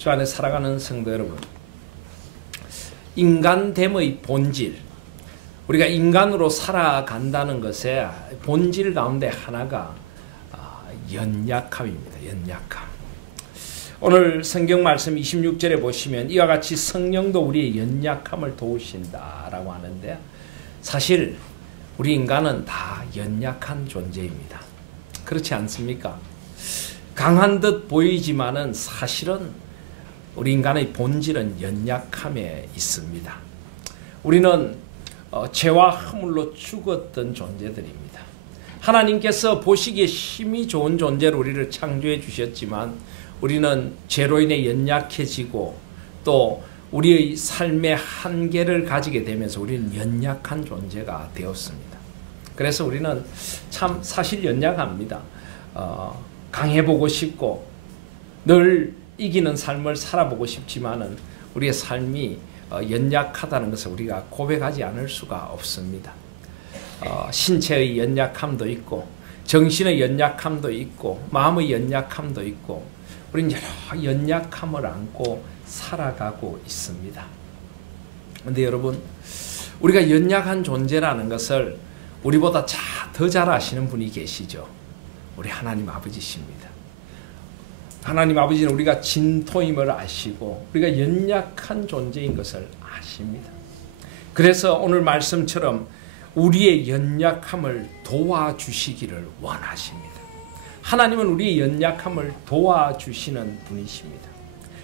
주 안에 살아가는 성도 여러분, 인간됨의 본질, 우리가 인간으로 살아간다는 것의 본질 가운데 하나가 연약함입니다. 연약함. 오늘 성경 말씀 26절에 보시면 이와 같이 성령도 우리의 연약함을 도우신다라고 하는데, 사실 우리 인간은 다 연약한 존재입니다. 그렇지 않습니까? 강한 듯 보이지만은 사실은 우리 인간의 본질은 연약함에 있습니다. 우리는 죄와 허물로 죽었던 존재들입니다. 하나님께서 보시기에 힘이 좋은 존재로 우리를 창조해 주셨지만 우리는 죄로 인해 연약해지고 또 우리의 삶의 한계를 가지게 되면서 우리는 연약한 존재가 되었습니다. 그래서 우리는 참 사실 연약합니다. 강해보고 싶고 늘 이기는 삶을 살아보고 싶지만은 우리의 삶이 연약하다는 것을 우리가 고백하지 않을 수가 없습니다. 신체의 연약함도 있고 정신의 연약함도 있고 마음의 연약함도 있고 우리는 여러 연약함을 안고 살아가고 있습니다. 그런데 여러분, 우리가 연약한 존재라는 것을 우리보다 더 잘 아시는 분이 계시죠. 우리 하나님 아버지십니다. 하나님 아버지는 우리가 진토임을 아시고 우리가 연약한 존재인 것을 아십니다. 그래서 오늘 말씀처럼 우리의 연약함을 도와주시기를 원하십니다. 하나님은 우리의 연약함을 도와주시는 분이십니다.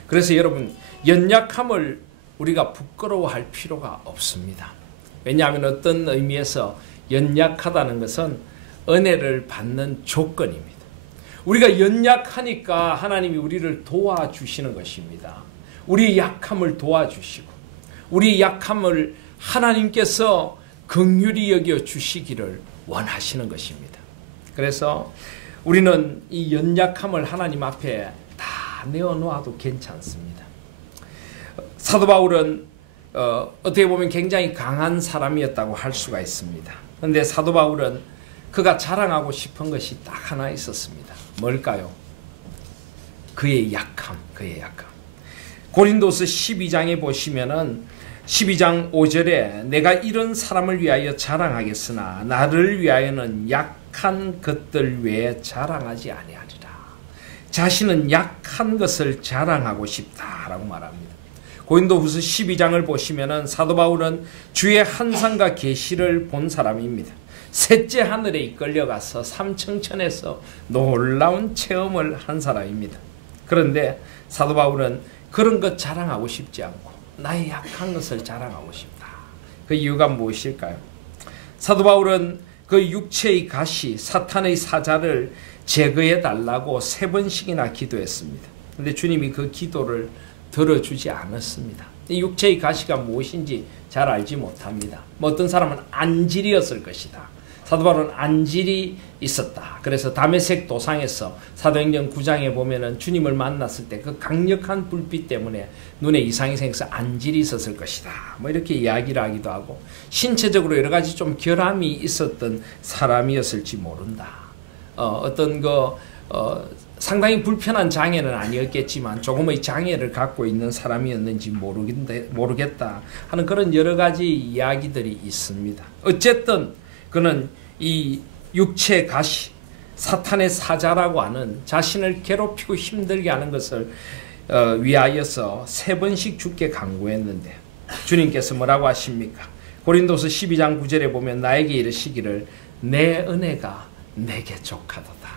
그래서 여러분, 연약함을 우리가 부끄러워할 필요가 없습니다. 왜냐하면 어떤 의미에서 연약하다는 것은 은혜를 받는 조건입니다. 우리가 연약하니까 하나님이 우리를 도와주시는 것입니다. 우리의 약함을 도와주시고 우리의 약함을 하나님께서 긍휼히 여겨 주시기를 원하시는 것입니다. 그래서 우리는 이 연약함을 하나님 앞에 다 내어놓아도 괜찮습니다. 사도 바울은 어떻게 보면 굉장히 강한 사람이었다고 할 수가 있습니다. 그런데 사도 바울은 그가 자랑하고 싶은 것이 딱 하나 있었습니다. 뭘까요? 그의 약함, 그의 약함. 고린도서 12장에 보시면은 12장 5절에 내가 이런 사람을 위하여 자랑하겠으나 나를 위하여는 약한 것들 외에 자랑하지 아니하리라. 자신은 약한 것을 자랑하고 싶다라고 말합니다. 고린도후서 12장을 보시면은 사도 바울은 주의 환상과 계시를 본 사람입니다. 셋째 하늘에 이끌려가서 삼층천에서 놀라운 체험을 한 사람입니다. 그런데 사도 바울은 그런 것 자랑하고 싶지 않고 나의 약한 것을 자랑하고 싶다. 그 이유가 무엇일까요? 사도 바울은 그 육체의 가시, 사탄의 사자를 제거해 달라고 3번씩이나 기도했습니다. 그런데 주님이 그 기도를 들어주지 않았습니다. 이 육체의 가시가 무엇인지 잘 알지 못합니다. 어떤 사람은 안질이었을 것이다. 사도 바울은 안질이 있었다. 그래서 다메섹 도상에서 사도행전 9장에 보면은 주님을 만났을 때 그 강력한 불빛 때문에 눈에 이상이 생겨서 안질이 있었을 것이다. 이렇게 이야기를 하기도 하고 신체적으로 여러 가지 좀 결함이 있었던 사람이었을지 모른다. 상당히 불편한 장애는 아니었겠지만 조금의 장애를 갖고 있는 사람이었는지 모르겠다 하는 그런 여러 가지 이야기들이 있습니다. 어쨌든 그는 이 육체 가시, 사탄의 사자라고 하는 자신을 괴롭히고 힘들게 하는 것을 위하여서 3번씩 주께 간구했는데 주님께서 뭐라고 하십니까? 고린도서 12장 9절에 보면 나에게 이르시기를 내 은혜가 내게 족하도다.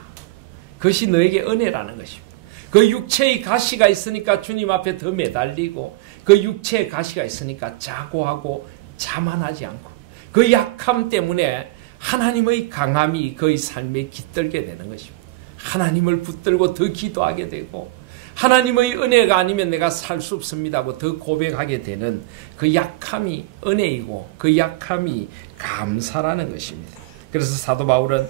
그것이 너에게 은혜라는 것입니다. 그 육체의 가시가 있으니까 주님 앞에 더 매달리고 그 육체의 가시가 있으니까 자고하고 자만하지 않고 그 약함 때문에 하나님의 강함이 그의 삶에 깃들게 되는 것입니다. 하나님을 붙들고 더 기도하게 되고 하나님의 은혜가 아니면 내가 살 수 없습니다 하고 더 고백하게 되는 그 약함이 은혜이고 그 약함이 감사라는 것입니다. 그래서 사도 바울은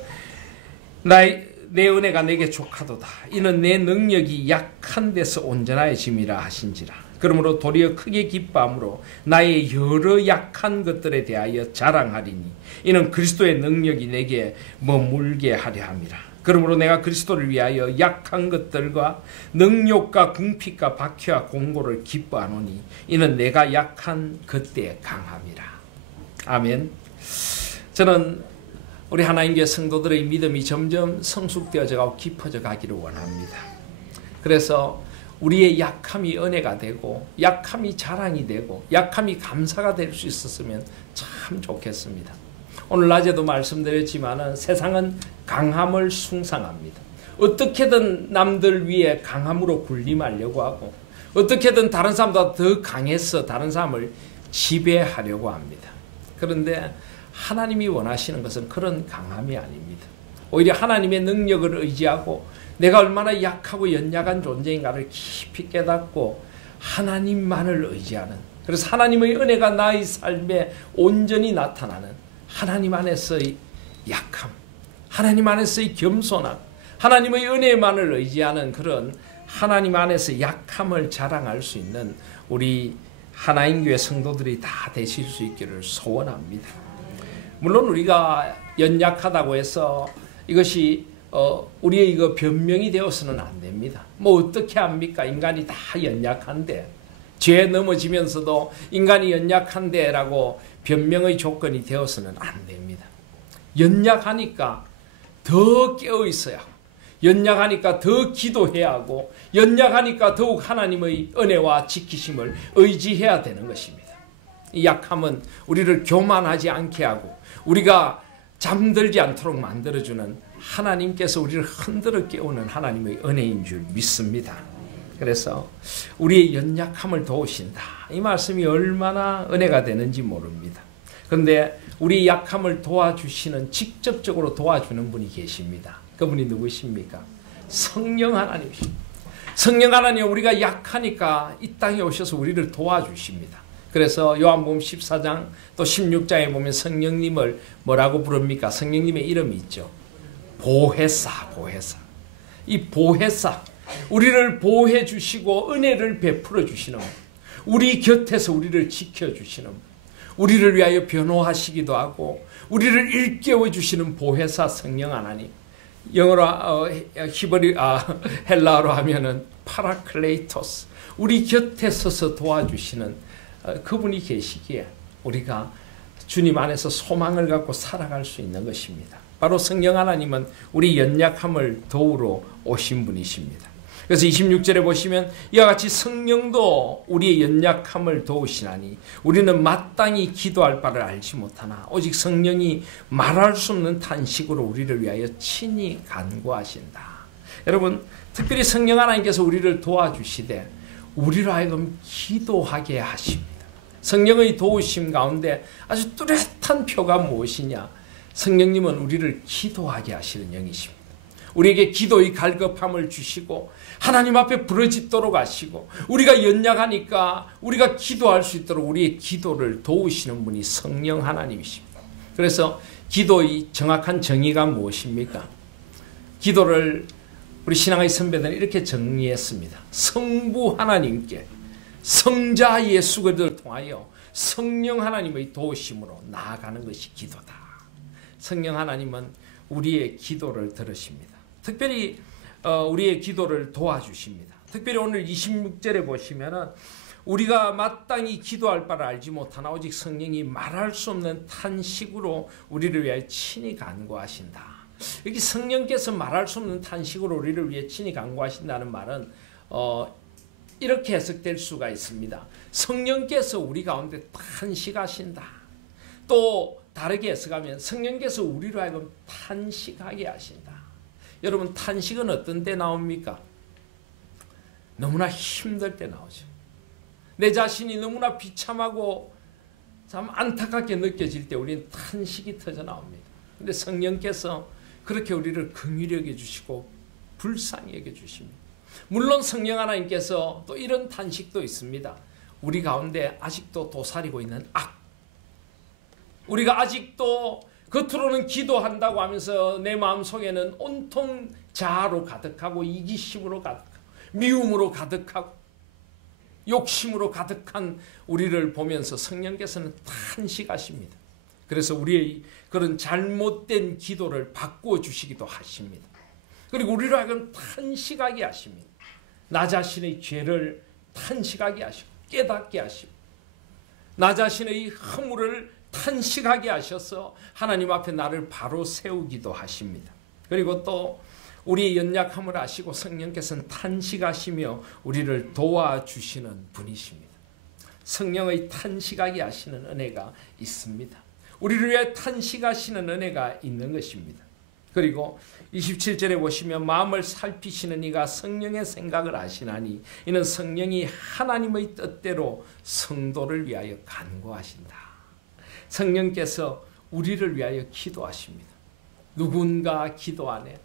내 은혜가 내게 족하도다. 이는 내 능력이 약한 데서 온전하여짐이라 하신지라. 그러므로 도리어 크게 기뻐함으로 나의 여러 약한 것들에 대하여 자랑하리니 이는 그리스도의 능력이 내게 머물게 하려 함이라. 그러므로 내가 그리스도를 위하여 약한 것들과 능욕과 궁핍과 박해와 공고를 기뻐하노니 이는 내가 약한 그때의 강함이라. 아멘. 저는 우리 하나님의 성도들의 믿음이 점점 성숙되어져 가고 깊어져 가기를 원합니다. 그래서 우리의 약함이 은혜가 되고 약함이 자랑이 되고 약함이 감사가 될 수 있었으면 참 좋겠습니다. 오늘 낮에도 말씀드렸지만 세상은 강함을 숭상합니다. 어떻게든 남들 위에 강함으로 군림하려고 하고 어떻게든 다른 사람보다 더 강해서 다른 사람을 지배하려고 합니다. 그런데 하나님이 원하시는 것은 그런 강함이 아닙니다. 오히려 하나님의 능력을 의지하고 내가 얼마나 약하고 연약한 존재인가를 깊이 깨닫고 하나님만을 의지하는, 그래서 하나님의 은혜가 나의 삶에 온전히 나타나는 하나님 안에서의 약함, 하나님 안에서의 겸손함, 하나님의 은혜만을 의지하는 그런 하나님 안에서 약함을 자랑할 수 있는 우리 하나님 교회 성도들이 다 되실 수 있기를 소원합니다. 물론 우리가 연약하다고 해서 이것이 우리의 이거 변명이 되어서는 안 됩니다. 뭐 어떻게 합니까? 인간이 다 연약한데, 죄에 넘어지면서도 인간이 연약한데 라고 변명의 조건이 되어서는 안 됩니다. 연약하니까 더 깨어 있어야 하고, 연약하니까 더 기도해야 하고, 연약하니까 더욱 하나님의 은혜와 지키심을 의지해야 되는 것입니다. 이 약함은 우리를 교만하지 않게 하고 우리가 잠들지 않도록 만들어주는 하나님께서 우리를 흔들어 깨우는 하나님의 은혜인 줄 믿습니다. 그래서 우리의 연약함을 도우신다. 이 말씀이 얼마나 은혜가 되는지 모릅니다. 그런데 우리 약함을 도와주시는, 직접적으로 도와주는 분이 계십니다. 그분이 누구십니까? 성령 하나님이십니다. 성령 하나님, 우리가 약하니까 이 땅에 오셔서 우리를 도와주십니다. 그래서 요한복음 14장 또 16장에 보면 성령님을 뭐라고 부릅니까? 성령님의 이름이 있죠. 보혜사, 보혜사. 이 보혜사, 우리를 보호해 주시고 은혜를 베풀어 주시는, 우리 곁에서 우리를 지켜주시는, 우리를 위하여 변호하시기도 하고 우리를 일깨워 주시는 보혜사 성령 하나님. 영어로 헬라어로 하면은 파라클레이토스, 우리 곁에 서서 도와주시는 그분이 계시기에 우리가 주님 안에서 소망을 갖고 살아갈 수 있는 것입니다. 바로 성령 하나님은 우리 연약함을 도우러 오신 분이십니다. 그래서 26절에 보시면 이와 같이 성령도 우리의 연약함을 도우시나니 우리는 마땅히 기도할 바를 알지 못하나 오직 성령이 말할 수 없는 탄식으로 우리를 위하여 친히 간구하신다. 여러분, 특별히 성령 하나님께서 우리를 도와주시되 우리로 하여금 기도하게 하십니다. 성령의 도우심 가운데 아주 뚜렷한 표가 무엇이냐? 성령님은 우리를 기도하게 하시는 영이십니다. 우리에게 기도의 갈급함을 주시고 하나님 앞에 부르짖도록 하시고 우리가 연약하니까 우리가 기도할 수 있도록 우리의 기도를 도우시는 분이 성령 하나님이십니다. 그래서 기도의 정확한 정의가 무엇입니까? 기도를 우리 신앙의 선배들은 이렇게 정리했습니다. 성부 하나님께 성자 예수 그리스도를 통하여 성령 하나님의 도우심으로 나아가는 것이 기도다. 성령 하나님은 우리의 기도를 들으십니다. 특별히 우리의 기도를 도와주십니다. 특별히 오늘 26절에 보시면은 우리가 마땅히 기도할 바를 알지 못하나 오직 성령이 말할 수 없는 탄식으로 우리를 위하여 친히 간구하신다. 여기 성령께서 말할 수 없는 탄식으로 우리를 위해 친히 간구하신다는 말은 이렇게 해석될 수가 있습니다. 성령께서 우리 가운데 탄식하신다. 또 다르게 해석하면 성령께서 우리로 하여금 탄식하게 하신다. 여러분, 탄식은 어떤 때 나옵니까? 너무나 힘들 때 나오죠. 내 자신이 너무나 비참하고 참 안타깝게 느껴질 때 우리는 탄식이 터져 나옵니다. 그런데 성령께서 그렇게 우리를 긍휼히 여겨주시고 불쌍히 여겨주십니다. 물론 성령 하나님께서 또 이런 탄식도 있습니다. 우리 가운데 아직도 도사리고 있는 악, 우리가 아직도 겉으로는 기도한다고 하면서 내 마음속에는 온통 자아로 가득하고 이기심으로 가득하고 미움으로 가득하고 욕심으로 가득한 우리를 보면서 성령께서는 탄식하십니다. 그래서 우리의 그런 잘못된 기도를 바꾸어 주시기도 하십니다. 그리고 우리로 하여금 탄식하게 하십니다. 나 자신의 죄를 탄식하게 하시고 깨닫게 하시고 나 자신의 허물을 탄식하게 하셔서 하나님 앞에 나를 바로 세우기도 하십니다. 그리고 또 우리의 연약함을 아시고 성령께서는 탄식하시며 우리를 도와주시는 분이십니다. 성령의 탄식하게 하시는 은혜가 있습니다. 우리를 위해 탄식하시는 은혜가 있는 것입니다. 그리고 27절에 보시면 마음을 살피시는 이가 성령의 생각을 아시나니 이는 성령이 하나님의 뜻대로 성도를 위하여 간구하신다. 성령께서 우리를 위하여 기도하십니다. 누군가 기도하네.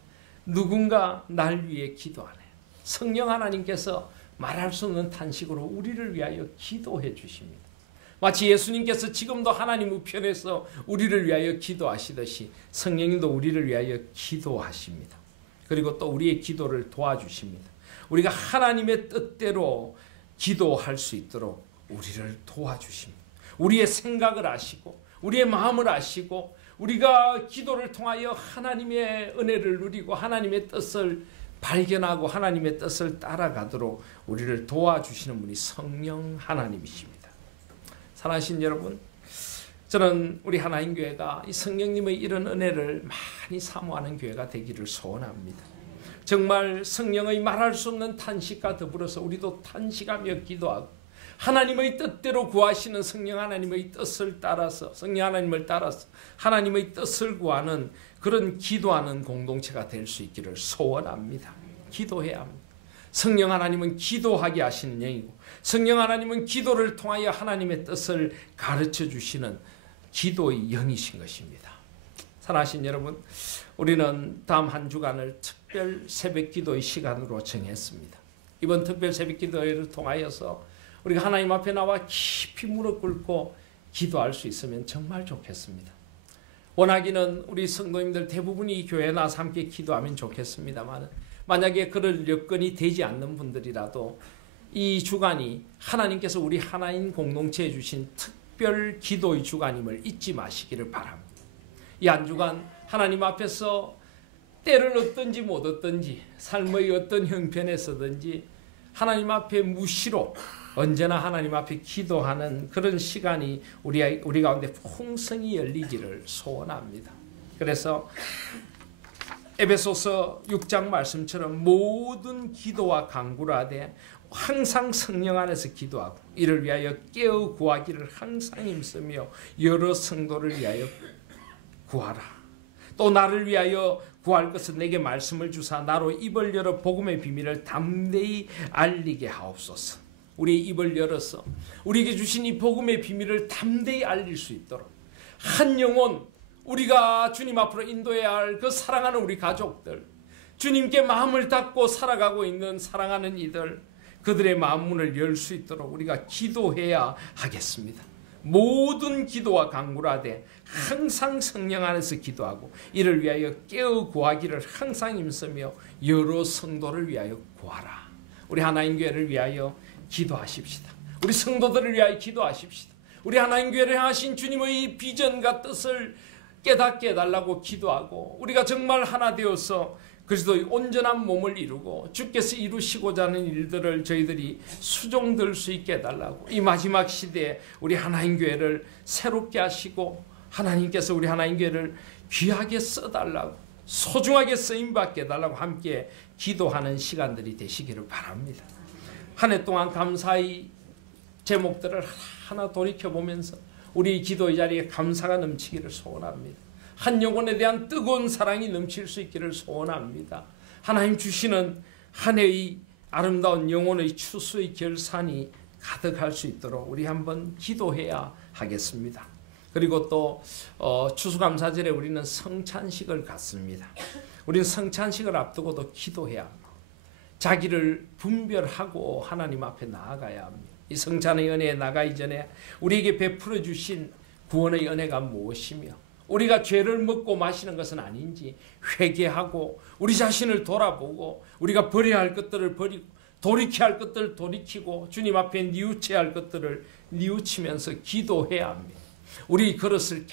누군가 날 위해 기도하네. 성령 하나님께서 말할 수 없는 탄식으로 우리를 위하여 기도해 주십니다. 마치 예수님께서 지금도 하나님 우편에서 우리를 위하여 기도하시듯이 성령님도 우리를 위하여 기도하십니다. 그리고 또 우리의 기도를 도와주십니다. 우리가 하나님의 뜻대로 기도할 수 있도록 우리를 도와주십니다. 우리의 생각을 아시고 우리의 마음을 아시고 우리가 기도를 통하여 하나님의 은혜를 누리고 하나님의 뜻을 발견하고 하나님의 뜻을 따라가도록 우리를 도와주시는 분이 성령 하나님이십니다. 사랑하신 여러분, 저는 우리 하나님 교회가 이 성령님의 이런 은혜를 많이 사모하는 교회가 되기를 소원합니다. 정말 성령의 말할 수 없는 탄식과 더불어서 우리도 탄식하며 기도하고 하나님의 뜻대로 구하시는 성령 하나님의 뜻을 따라서 성령 하나님을 따라서 하나님의 뜻을 구하는 그런 기도하는 공동체가 될 수 있기를 소원합니다. 기도해야 합니다. 성령 하나님은 기도하게 하시는 영이고 성령 하나님은 기도를 통하여 하나님의 뜻을 가르쳐 주시는 기도의 영이신 것입니다. 사랑하신 여러분, 우리는 다음 한 주간을 특별 새벽 기도의 시간으로 정했습니다. 이번 특별 새벽 기도를 통하여서 우리가 하나님 앞에 나와 깊이 무릎 꿇고 기도할 수 있으면 정말 좋겠습니다. 원하기는 우리 성도님들 대부분이 이 교회에 나와서 함께 기도하면 좋겠습니다만 만약에 그럴 여건이 되지 않는 분들이라도 이 주간이 하나님께서 우리 하나인 공동체에 주신 특별 기도의 주간임을 잊지 마시기를 바랍니다. 이 한 주간 하나님 앞에서 때를 얻든지 못 얻든지 삶의 어떤 형편에서든지 하나님 앞에 무시로 언제나 하나님 앞에 기도하는 그런 시간이 우리 가운데 풍성히 열리기를 소원합니다. 그래서 에베소서 6장 말씀처럼 모든 기도와 간구를 하되 항상 성령 안에서 기도하고 이를 위하여 깨어 구하기를 항상 힘쓰며 여러 성도를 위하여 구하라. 또 나를 위하여 구할 것은 내게 말씀을 주사 나로 입을 열어 복음의 비밀을 담대히 알리게 하옵소서. 우리의 입을 열어서 우리에게 주신 이 복음의 비밀을 담대히 알릴 수 있도록 한 영혼 우리가 주님 앞으로 인도해야 할 그 사랑하는 우리 가족들 주님께 마음을 닫고 살아가고 있는 사랑하는 이들 그들의 마음 문을 열 수 있도록 우리가 기도해야 하겠습니다. 모든 기도와 간구를 하되 항상 성령 안에서 기도하고 이를 위하여 깨어 구하기를 항상 힘쓰며 여러 성도를 위하여 구하라. 우리 하나님 교회를 위하여 기도하십시다. 우리 성도들을 위하여 기도하십시다. 우리 하나님 교회를 향하신 주님의 비전과 뜻을 깨닫게 해달라고 기도하고 우리가 정말 하나 되어서 그리스도의 온전한 몸을 이루고 주께서 이루시고자 하는 일들을 저희들이 수종들 수 있게 해달라고 이 마지막 시대에 우리 하나님 교회를 새롭게 하시고 하나님께서 우리 하나님 교회를 귀하게 써달라고 소중하게 쓰임받게 해달라고 함께 기도하는 시간들이 되시기를 바랍니다. 한 해 동안 감사의 제목들을 하나 돌이켜보면서 우리 기도의 자리에 감사가 넘치기를 소원합니다. 한 영혼에 대한 뜨거운 사랑이 넘칠 수 있기를 소원합니다. 하나님 주시는 한 해의 아름다운 영혼의 추수의 결산이 가득할 수 있도록 우리 한번 기도해야 하겠습니다. 그리고 또 추수감사절에 우리는 성찬식을 갖습니다. 우리는 성찬식을 앞두고도 기도해야 합니다. 자기를 분별하고 하나님 앞에 나아가야 합니다. 이 성찬의 은혜에 나가기 전에 우리에게 베풀어 주신 구원의 은혜가 무엇이며 우리가 죄를 먹고 마시는 것은 아닌지 회개하고 우리 자신을 돌아보고 우리가 버려야 할 것들을 버리고 돌이켜야 할 것들을 돌이키고 주님 앞에 뉘우쳐야 할 것들을 뉘우치면서 기도해야 합니다. 우리 그릇을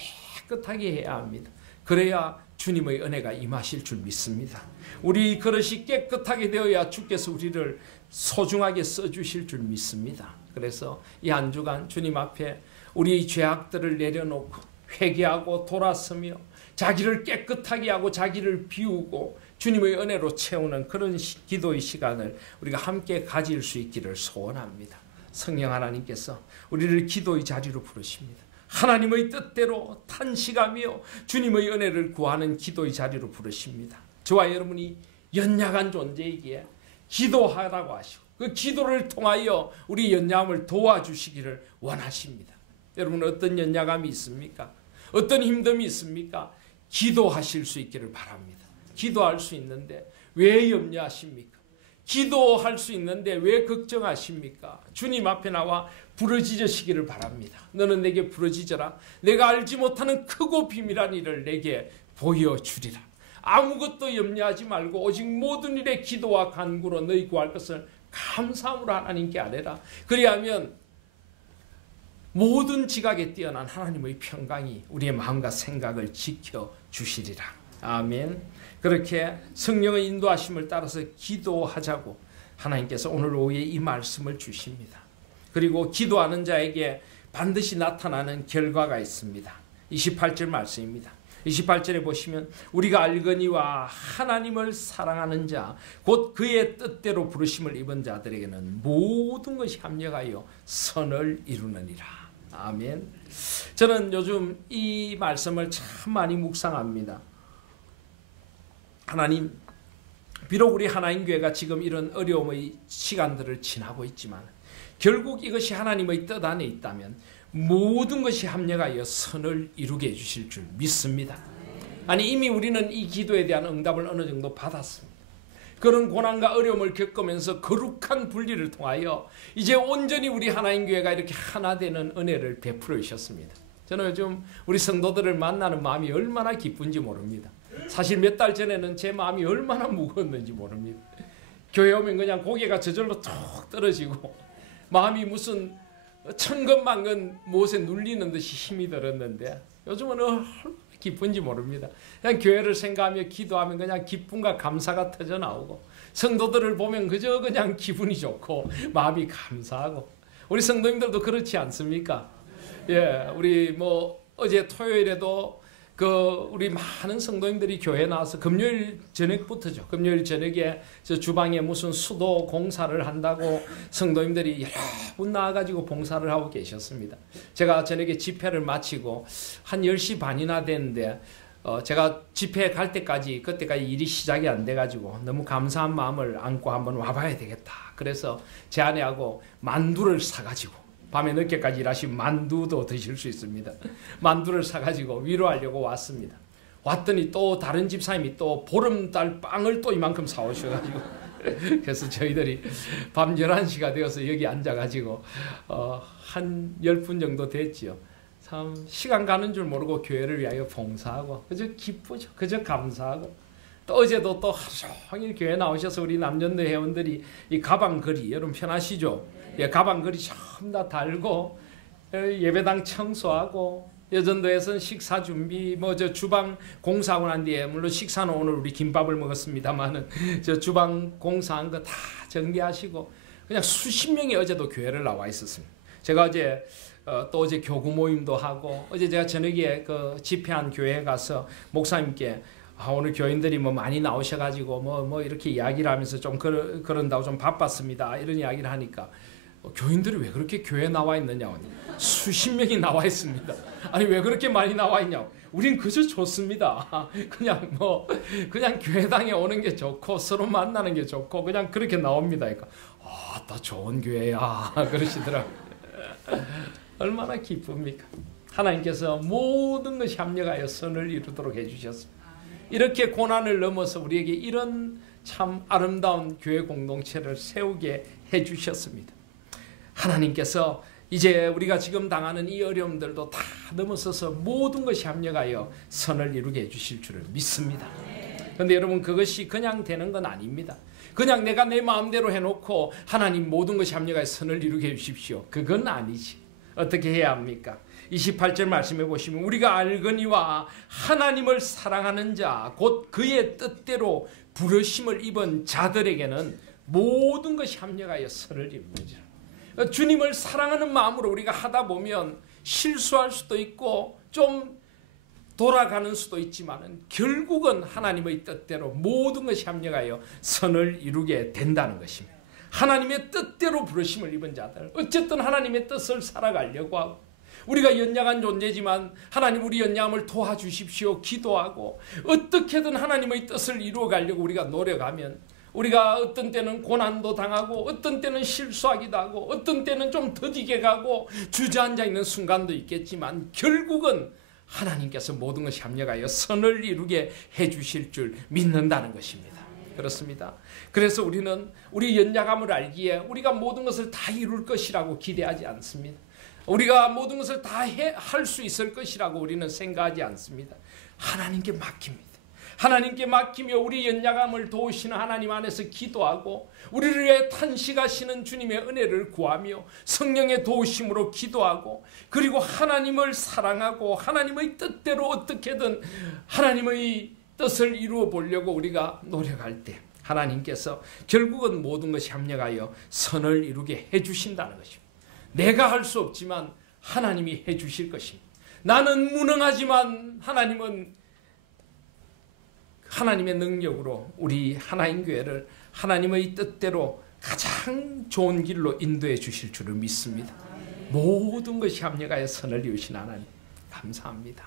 깨끗하게 해야 합니다. 그래야 주님의 은혜가 임하실 줄 믿습니다. 우리 그릇이 깨끗하게 되어야 주께서 우리를 소중하게 써주실 줄 믿습니다. 그래서 이 한 주간 주님 앞에 우리 죄악들을 내려놓고 회개하고 돌아서며 자기를 깨끗하게 하고 자기를 비우고 주님의 은혜로 채우는 그런 기도의 시간을 우리가 함께 가질 수 있기를 소원합니다. 성령 하나님께서 우리를 기도의 자리로 부르십니다. 하나님의 뜻대로 탄식하며 주님의 은혜를 구하는 기도의 자리로 부르십니다. 저와 여러분이 연약한 존재이기에 기도하라고 하시고 그 기도를 통하여 우리 연약함을 도와주시기를 원하십니다. 여러분 어떤 연약함이 있습니까? 어떤 힘듦이 있습니까? 기도하실 수 있기를 바랍니다. 기도할 수 있는데 왜 염려하십니까? 기도할 수 있는데 왜 걱정하십니까? 주님 앞에 나와 부르짖으시기를 바랍니다. 너는 내게 부르짖어라. 내가 알지 못하는 크고 비밀한 일을 내게 보여주리라. 아무것도 염려하지 말고 오직 모든 일에 기도와 간구로 너희 구할 것을 감사함으로 하나님께 아뢰라. 그리하면 모든 지각에 뛰어난 하나님의 평강이 우리의 마음과 생각을 지켜주시리라. 아멘. 그렇게 성령의 인도하심을 따라서 기도하자고 하나님께서 오늘 오후에 이 말씀을 주십니다. 그리고 기도하는 자에게 반드시 나타나는 결과가 있습니다. 28절 말씀입니다. 28절에 보시면 우리가 알거니와 하나님을 사랑하는 자 곧 그의 뜻대로 부르심을 입은 자들에게는 모든 것이 합력하여 선을 이루느니라. 아멘. 저는 요즘 이 말씀을 참 많이 묵상합니다. 하나님, 비록 우리 하나님 교회가 지금 이런 어려움의 시간들을 지나고 있지만 결국 이것이 하나님의 뜻 안에 있다면 모든 것이 합력하여 선을 이루게 해주실 줄 믿습니다. 아니 이미 우리는 이 기도에 대한 응답을 어느 정도 받았습니다. 그런 고난과 어려움을 겪으면서 거룩한 분리를 통하여 이제 온전히 우리 하나님 교회가 이렇게 하나 되는 은혜를 베풀어 주셨습니다. 저는 요즘 우리 성도들을 만나는 마음이 얼마나 기쁜지 모릅니다. 사실 몇 달 전에는 제 마음이 얼마나 무거웠는지 모릅니다. 교회 오면 그냥 고개가 저절로 툭 떨어지고 마음이 무슨 천근만근 무엇에 눌리는 듯이 힘이 들었는데 요즘은 얼마나 기쁜지 모릅니다. 그냥 교회를 생각하며 기도하면 그냥 기쁨과 감사가 터져 나오고 성도들을 보면 그저 그냥 기분이 좋고 마음이 감사하고 우리 성도님들도 그렇지 않습니까? 예, 우리 뭐 어제 토요일에도 우리 많은 성도님들이 교회에 나와서 금요일 저녁부터죠. 금요일 저녁에 저 주방에 무슨 수도 공사를 한다고 성도님들이 여러 분 나와가지고 봉사를 하고 계셨습니다. 제가 저녁에 집회를 마치고 한 10시 반이나 됐는데 제가 집회 갈 때까지 그때까지 일이 시작이 안 돼가지고 너무 감사한 마음을 안고 한번 와봐야 되겠다. 그래서 제 아내하고 만두를 사가지고 밤에 늦게까지 일하시면 만두도 드실 수 있습니다. 만두를 사가지고 위로하려고 왔습니다. 왔더니 또 다른 집사님이 또 보름달 빵을 또 이만큼 사오셔가지고 그래서 저희들이 밤 11시가 되어서 여기 앉아가지고 한 10분 정도 됐지요. 참 시간 가는 줄 모르고 교회를 위하여 봉사하고 그저 기쁘죠. 그저 감사하고 또 어제도 또 하루 종일 교회 나오셔서 우리 남전도 회원들이 이 가방거리 여러분 편하시죠? 예, 가방거리 전부 다 달고 예배당 청소하고 여전도에서는 식사 준비 뭐 저 주방 공사하고 난 뒤에 물론 식사는 오늘 우리 김밥을 먹었습니다만은 저 주방 공사한 거 다 정리하시고 그냥 수십 명이 어제도 교회를 나와 있었습니다. 제가 어제 또 어제 교구 모임도 하고 어제 제가 저녁에 그 집회한 교회에 가서 목사님께 오늘 교인들이 뭐 많이 나오셔가지고 뭐 이렇게 이야기를 하면서 좀 그런다고 좀 바빴습니다. 이런 이야기를 하니까 교인들이 왜 그렇게 교회에 나와 있느냐고 수십 명이 나와 있습니다. 아니 왜 그렇게 많이 나와 있냐고. 우린 그저 좋습니다. 그냥 교회당에 오는 게 좋고 서로 만나는 게 좋고 그냥 그렇게 나옵니다. 그러니까 다 좋은 교회야 그러시더라고요. 얼마나 기쁩니까? 하나님께서 모든 것이 합력하여 선을 이루도록 해주셨습니다. 이렇게 고난을 넘어서 우리에게 이런 참 아름다운 교회 공동체를 세우게 해주셨습니다. 하나님께서 이제 우리가 지금 당하는 이 어려움들도 다 넘어서서 모든 것이 합력하여 선을 이루게 해주실 줄을 믿습니다. 그런데 여러분 그것이 그냥 되는 건 아닙니다. 그냥 내가 내 마음대로 해놓고 하나님 모든 것이 합력하여 선을 이루게 해주십시오. 그건 아니지. 어떻게 해야 합니까? 28절 말씀해 보시면 우리가 알거니와 하나님을 사랑하는 자 곧 그의 뜻대로 부르심을 입은 자들에게는 모든 것이 합력하여 선을 이루느니라. 주님을 사랑하는 마음으로 우리가 하다 보면 실수할 수도 있고 좀 돌아가는 수도 있지만 결국은 하나님의 뜻대로 모든 것이 합력하여 선을 이루게 된다는 것입니다. 하나님의 뜻대로 부르심을 입은 자들, 어쨌든 하나님의 뜻을 살아가려고 하고, 우리가 연약한 존재지만 하나님 우리 연약함을 도와주십시오 기도하고 어떻게든 하나님의 뜻을 이루어가려고 우리가 노력하면 우리가 어떤 때는 고난도 당하고 어떤 때는 실수하기도 하고 어떤 때는 좀 더디게 가고 주저앉아 있는 순간도 있겠지만 결국은 하나님께서 모든 것이 합력하여 선을 이루게 해주실 줄 믿는다는 것입니다. 그렇습니다. 그래서 우리는 우리 연약함을 알기에 우리가 모든 것을 다 이룰 것이라고 기대하지 않습니다. 우리가 모든 것을 다 할 수 있을 것이라고 우리는 생각하지 않습니다. 하나님께 맡깁니다. 하나님께 맡기며 우리 연약함을 도우시는 하나님 안에서 기도하고 우리를 위해 탄식하시는 주님의 은혜를 구하며 성령의 도우심으로 기도하고 그리고 하나님을 사랑하고 하나님의 뜻대로 어떻게든 하나님의 뜻을 이루어 보려고 우리가 노력할 때 하나님께서 결국은 모든 것이 합력하여 선을 이루게 해주신다는 것입니다. 내가 할 수 없지만 하나님이 해주실 것입니다. 나는 무능하지만 하나님은 하나님의 능력으로 우리 하나인 교회를 하나님의 뜻대로 가장 좋은 길로 인도해 주실 줄을 믿습니다. 모든 것이 합력하여 선을 이루신 하나님 감사합니다.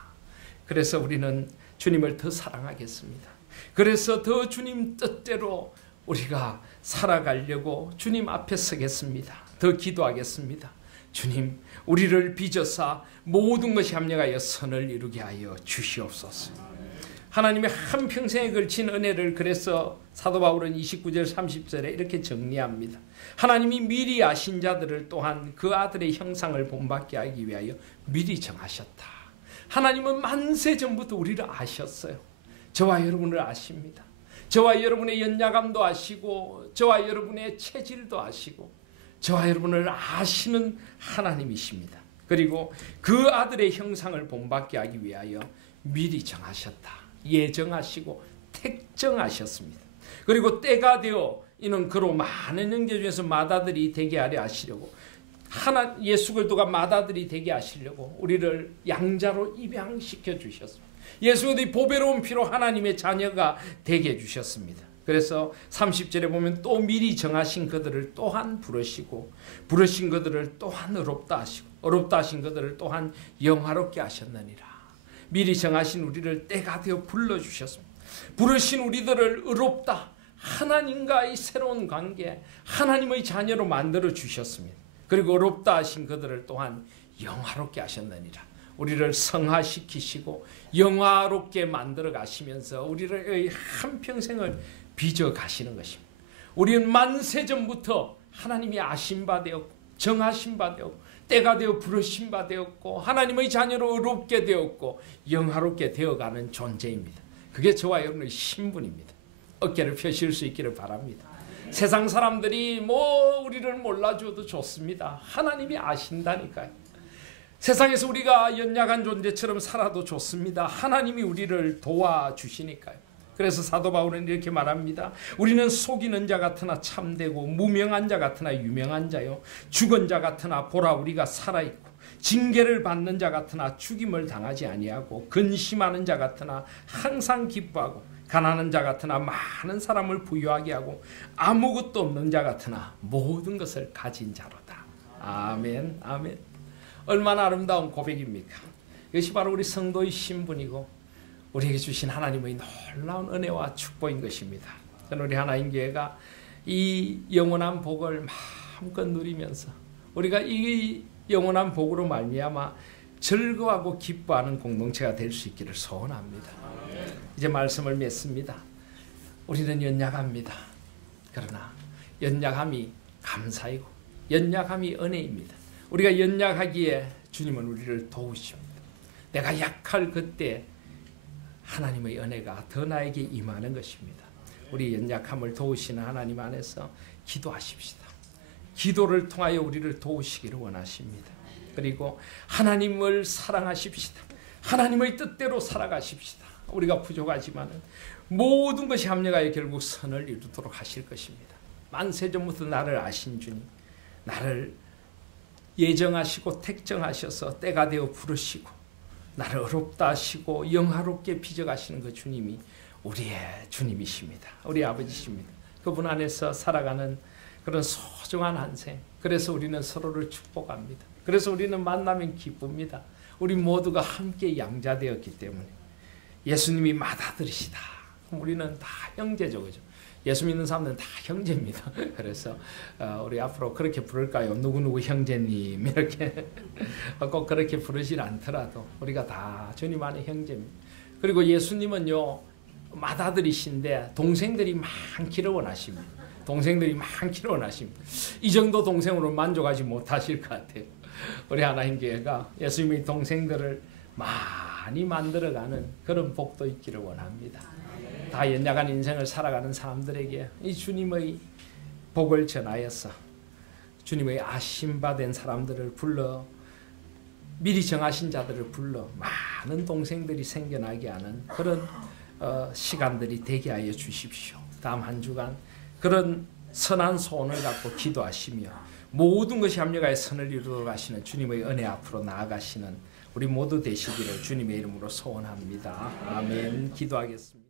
그래서 우리는 주님을 더 사랑하겠습니다. 그래서 더 주님 뜻대로 우리가 살아가려고 주님 앞에 서겠습니다. 더 기도하겠습니다. 주님 우리를 빚어사 모든 것이 합력하여 선을 이루게 하여 주시옵소서. 하나님의 한평생에 걸친 은혜를 그래서 사도 바울은 29절 30절에 이렇게 정리합니다. 하나님이 미리 아신 자들을 또한 그 아들의 형상을 본받게 하기 위하여 미리 정하셨다. 하나님은 만세 전부터 우리를 아셨어요. 저와 여러분을 아십니다. 저와 여러분의 연약함도 아시고 저와 여러분의 체질도 아시고 저와 여러분을 아시는 하나님이십니다. 그리고 그 아들의 형상을 본받게 하기 위하여 미리 정하셨다. 예정하시고 택정하셨습니다. 그리고 때가 되어 이는 그로 많은 형제 중에서 맏아들이 되게 하려 하시려고 예수 그리스도가 맏아들이 되게 하시려고 우리를 양자로 입양시켜 주셨습니다. 예수 그리스도의 보배로운 피로 하나님의 자녀가 되게 해주셨습니다. 그래서 30절에 보면 또 미리 정하신 그들을 또한 부르시고 부르신 그들을 또한 의롭다 하시고 의롭다 하신 그들을 또한 영화롭게 하셨느니라. 미리 정하신 우리를 때가 되어 불러주셨습니다. 부르신 우리들을 의롭다 하나님과의 새로운 관계 하나님의 자녀로 만들어 주셨습니다. 그리고 의롭다 하신 그들을 또한 영화롭게 하셨느니라. 우리를 성화시키시고 영화롭게 만들어 가시면서 우리를 한평생을 빚어 가시는 것입니다. 우리는 만세전부터 하나님이 아신 바 되었고 정하신 바 되었고 때가 되어 부르신 바 되었고 하나님의 자녀로 의롭게 되었고 영화롭게 되어가는 존재입니다. 그게 저와 여러분의 신분입니다. 어깨를 펴실 수 있기를 바랍니다. 세상 사람들이 우리를 몰라줘도 좋습니다. 하나님이 아신다니까요. 세상에서 우리가 연약한 존재처럼 살아도 좋습니다. 하나님이 우리를 도와주시니까요. 그래서 사도 바울은 이렇게 말합니다. 우리는 속이는 자 같으나 참되고 무명한 자 같으나 유명한 자요 죽은 자 같으나 보라 우리가 살아있고 징계를 받는 자 같으나 죽임을 당하지 아니하고 근심하는 자 같으나 항상 기뻐하고 가난한 자 같으나 많은 사람을 부유하게 하고 아무것도 없는 자 같으나 모든 것을 가진 자로다. 아멘 아멘. 얼마나 아름다운 고백입니까? 이것이 바로 우리 성도의 신분이고 우리에게 주신 하나님의 놀라운 은혜와 축복인 것입니다. 저는 우리 하나님 교회가 이 영원한 복을 마음껏 누리면서 우리가 이 영원한 복으로 말미암아 즐거워하고 기뻐하는 공동체가 될 수 있기를 소원합니다. 이제 말씀을 맺습니다. 우리는 연약합니다. 그러나 연약함이 감사이고 연약함이 은혜입니다. 우리가 연약하기에 주님은 우리를 도우십니다. 내가 약할 그때 하나님의 은혜가 더 나에게 임하는 것입니다. 우리 연약함을 도우시는 하나님 안에서 기도하십시다. 기도를 통하여 우리를 도우시기를 원하십니다. 그리고 하나님을 사랑하십시다. 하나님의 뜻대로 살아가십시다. 우리가 부족하지만 모든 것이 합력하여 결국 선을 이루도록 하실 것입니다. 만세전부터 나를 아신 주님, 나를 예정하시고 택정하셔서 때가 되어 부르시고 나를 어렵다 하시고 영화롭게 빚어가시는 그 주님이 우리의 주님이십니다. 우리 아버지십니다. 그분 안에서 살아가는 그런 소중한 한 생. 그래서 우리는 서로를 축복합니다. 그래서 우리는 만나면 기쁩니다. 우리 모두가 함께 양자되었기 때문에 예수님이 맏아들이시다. 우리는 다 형제죠, 그죠? 예수 믿는 사람들은 다 형제입니다. 그래서 우리 앞으로 그렇게 부를까요? 누구누구 형제님 이렇게 꼭 그렇게 부르질 않더라도 우리가 다 주님 안에 형제입니다. 그리고 예수님은요 맏아들이신데 동생들이 많기를 원하십니다. 동생들이 많기를 원하십니다. 이 정도 동생으로 만족하지 못하실 것 같아요. 우리 하나님 교회가 예수님의 동생들을 많이 만들어가는 그런 복도 있기를 원합니다. 다 연약한 인생을 살아가는 사람들에게 이 주님의 복을 전하여서 주님의 아심받은 사람들을 불러 미리 정하신 자들을 불러 많은 동생들이 생겨나게 하는 그런 시간들이 되게 하여 주십시오. 다음 한 주간 그런 선한 소원을 갖고 기도하시며 모든 것이 합력하여 선을 이루도록 하시는 주님의 은혜 앞으로 나아가시는 우리 모두 되시기를 주님의 이름으로 소원합니다. 아멘. 기도하겠습니다.